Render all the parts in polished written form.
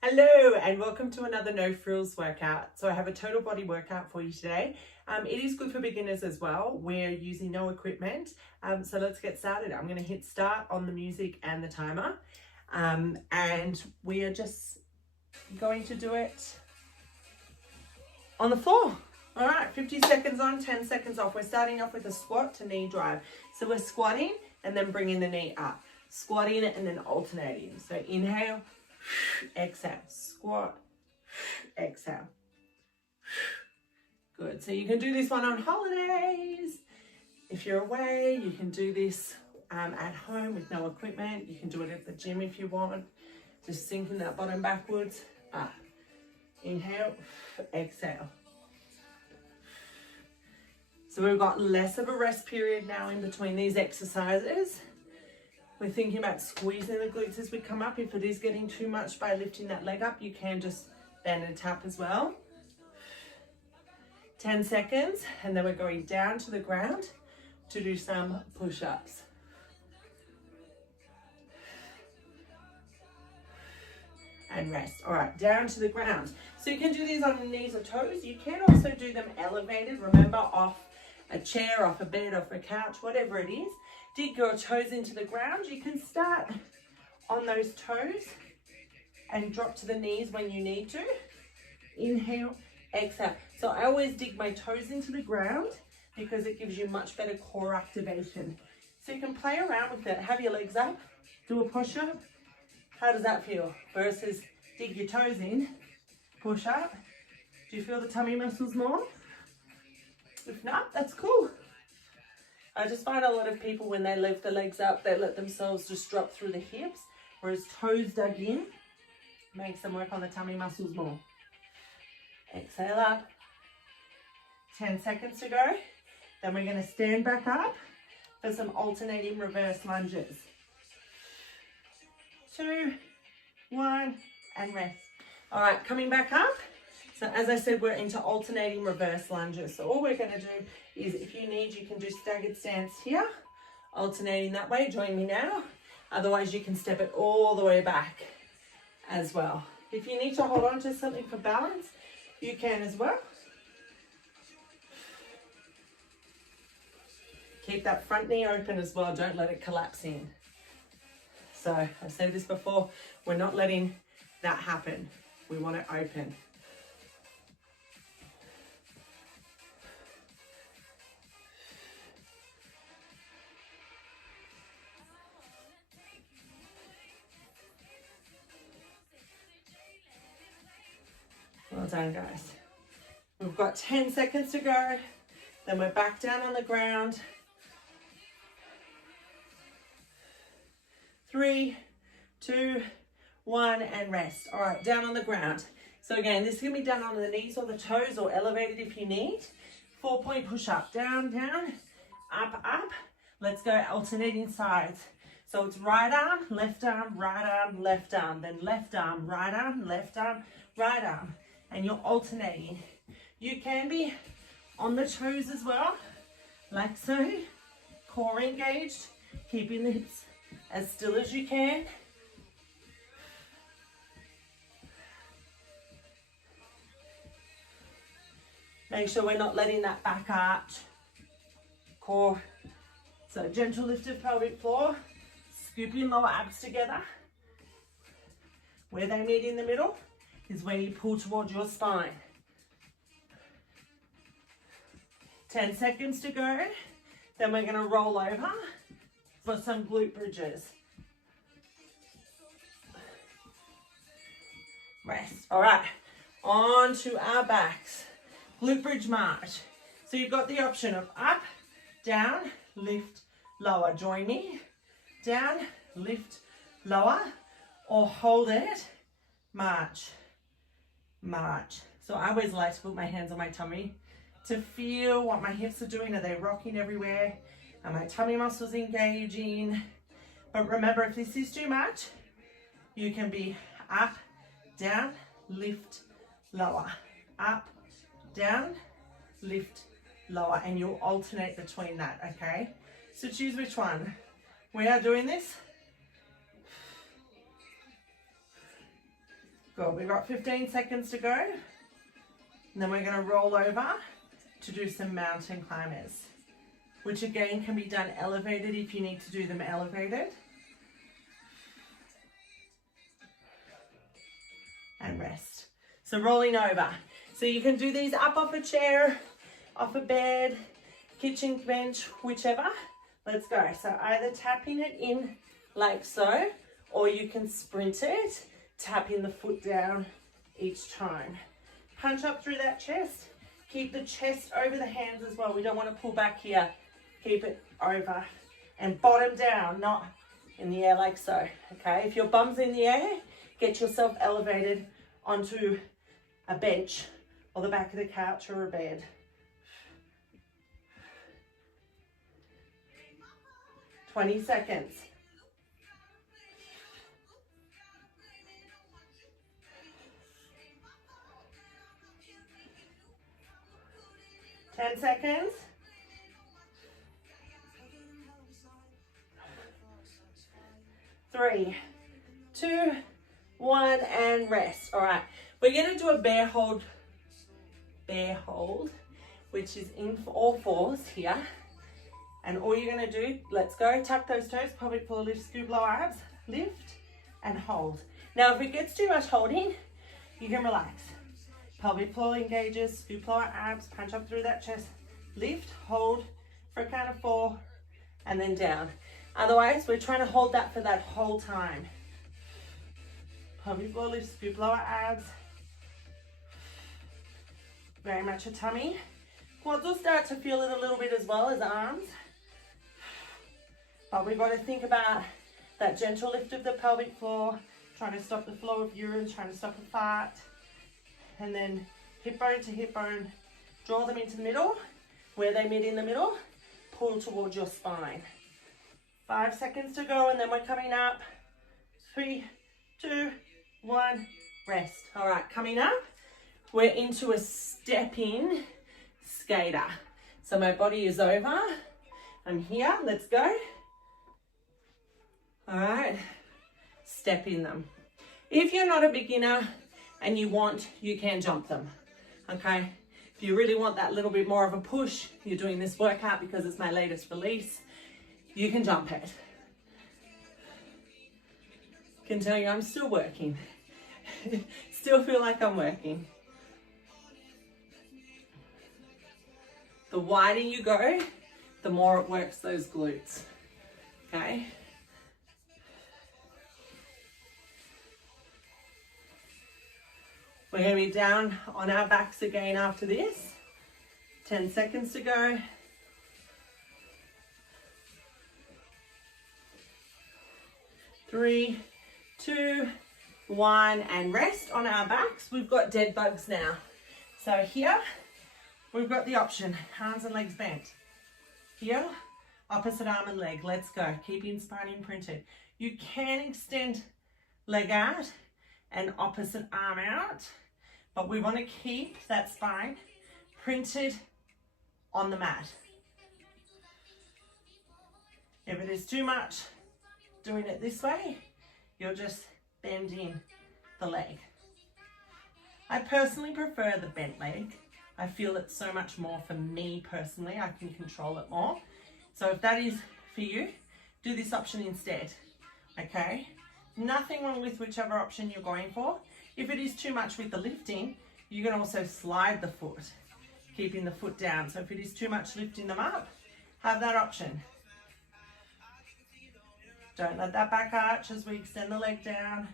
Hello and welcome to another no frills workout. So I have a total body workout for you today. It is good for beginners as well. We're using no equipment. So let's get started. I'm going to hit start on the music and the timer. And we are just going to do it on the floor. All right, 50 seconds on, 10 seconds off. We're starting off with a squat to knee drive. So we're squatting and then bringing the knee up. Squatting and then alternating. So inhale, exhale, squat, exhale. Good. So you can do this one on holidays. If you're away, you can do this at home with no equipment. You can do it at the gym if you want. Just sinking that bottom backwards, up. Inhale, exhale. So we've got less of a rest period now in between these exercises. We're thinking about squeezing the glutes as we come up. If it is getting too much by lifting that leg up, you can just bend and tap as well. 10 seconds, and then we're going down to the ground to do some push-ups. And rest. All right, down to the ground. So you can do these on the knees or toes. You can also do them elevated, remember, off a chair, off a bed, off a couch, whatever it is. Dig your toes into the ground. You can start on those toes and drop to the knees when you need to. Inhale, exhale. So I always dig my toes into the ground because it gives you much better core activation. So you can play around with it. Have your legs up, do a push-up. How does that feel? Versus dig your toes in, push up. Do you feel the tummy muscles more? If not, that's cool. I just find a lot of people, when they lift the legs up, they let themselves just drop through the hips, whereas toes dug in makes them work on the tummy muscles more. Exhale up. 10 seconds to go. Then we're going to stand back up for some alternating reverse lunges. 2, 1, and rest. All right, coming back up. So as I said, we're into alternating reverse lunges. So all we're going to do is, if you need, you can do staggered stance here, alternating that way. Join me now. Otherwise, you can step it all the way back as well. If you need to hold on to something for balance, you can as well. Keep that front knee open as well. Don't let it collapse in. So I've said this before, we're not letting that happen. We want it open. Well done, guys. We've got 10 seconds to go. Then we're back down on the ground. 3, 2, 1, and rest. All right, down on the ground. So again, this can be done on the knees or the toes or elevated if you need. 4-point push-up. Down, down, up, up. Let's go alternating sides. So it's right arm, left arm, right arm, left arm, then left arm, right arm, left arm, right arm. And you're alternating. You can be on the toes as well, like so. Core engaged, keeping the hips as still as you can. Make sure we're not letting that back arch. Core. So gentle lift of pelvic floor. Scooping lower abs together. Where they meet in the middle is where you pull towards your spine. 10 seconds to go. Then we're going to roll over for some glute bridges. Rest. All right, on to our backs. Glute bridge march. So you've got the option of up, down, lift, lower. Join me. Down, lift, lower, or hold it, march, march. So I always like to put my hands on my tummy to feel what my hips are doing. Are they rocking everywhere? Are my tummy muscles engaging? But remember, if this is too much, you can be up, down, lift, lower, up, down, lift, lower, and you'll alternate between that, okay? So choose which one. We are doing this. Good, we've got 15 seconds to go. And then we're gonna roll over to do some mountain climbers, which again can be done elevated if you need to do them elevated. And rest. So rolling over. So you can do these up off a chair, off a bed, kitchen bench, whichever. Let's go. So either tapping it in like so, or you can sprint it, tapping the foot down each time. Punch up through that chest. Keep the chest over the hands as well. We don't want to pull back here. Keep it over. And bottom down, not in the air like so. Okay, if your bum's in the air, get yourself elevated onto a bench or the back of the couch or a bed. "20 seconds. "10 seconds. 3, 2, 1, and rest. All right, we're going to do a bear hold, which is in all fours here. And all you're going to do, let's go, tuck those toes, pelvic floor lift, scoop lower abs, lift and hold. Now, if it gets too much holding, you can relax. Pelvic floor engages, scoop lower abs, punch up through that chest, lift, hold for a count of 4, and then down. Otherwise, we're trying to hold that for that whole time. Pelvic floor lift, scoop lower abs. Very much a tummy. Quads will start to feel it a little bit as well as arms. But we've got to think about that gentle lift of the pelvic floor, trying to stop the flow of urine, trying to stop a fart. And then hip bone to hip bone, draw them into the middle. Where they meet in the middle, pull towards your spine. 5 seconds to go, and then we're coming up. 3, 2, 1, rest. All right, coming up, we're into a step-in skater. So my body is over. I'm here, let's go. All right, step in them. If you're not a beginner and you want, you can jump them, okay? If you really want that little bit more of a push, you're doing this workout because it's my latest release, you can jump it. Can tell you I'm still working. Still feel like I'm working. The wider you go, the more it works those glutes, okay? We're going to be down on our backs again after this. 10 seconds to go. 3, 2, 1, and rest on our backs. We've got dead bugs now. So here, we've got the option, arms and legs bent. Here, opposite arm and leg. Let's go. Keeping spine imprinted. You can extend leg out and opposite arm out, but we want to keep that spine printed on the mat. If it is too much doing it this way, you're just bending the leg. I personally prefer the bent leg. I feel it's so much more for me personally. I can control it more. So if that is for you, do this option instead, okay? Nothing wrong with whichever option you're going for. If it is too much with the lifting, you can also slide the foot, keeping the foot down. So if it is too much lifting them up, have that option. Don't let that back arch as we extend the leg down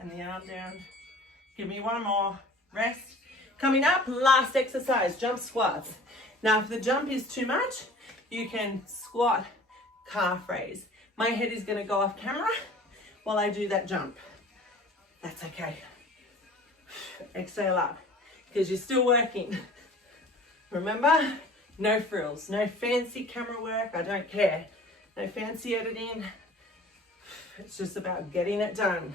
and the arm down. Give me one more. Rest. Coming up, last exercise, jump squats. Now, if the jump is too much, you can squat calf raise. My head is going to go off camera while I do that jump. That's okay. Exhale up, because you're still working. Remember, no frills, no fancy camera work. I don't care. No fancy editing. It's just about getting it done.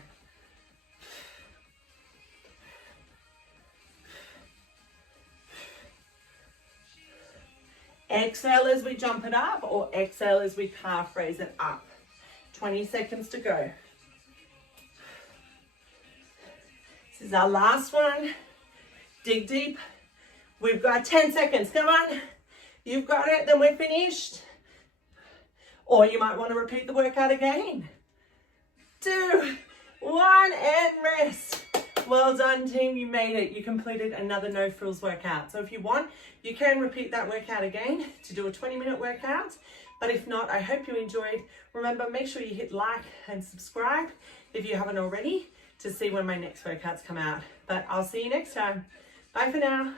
Exhale as we jump it up, or exhale as we calf raise it up. 20 seconds to go. This is our last one. Dig deep. We've got 10 seconds. Come on. You've got it. Then we're finished. Or you might want to repeat the workout again. 2, 1, and rest. Well done, team. You made it. You completed another no frills workout. So if you want, you can repeat that workout again to do a 20-minute workout. But if not, I hope you enjoyed. Remember, make sure you hit like and subscribe if you haven't already to see when my next workouts come out. But I'll see you next time. Bye for now.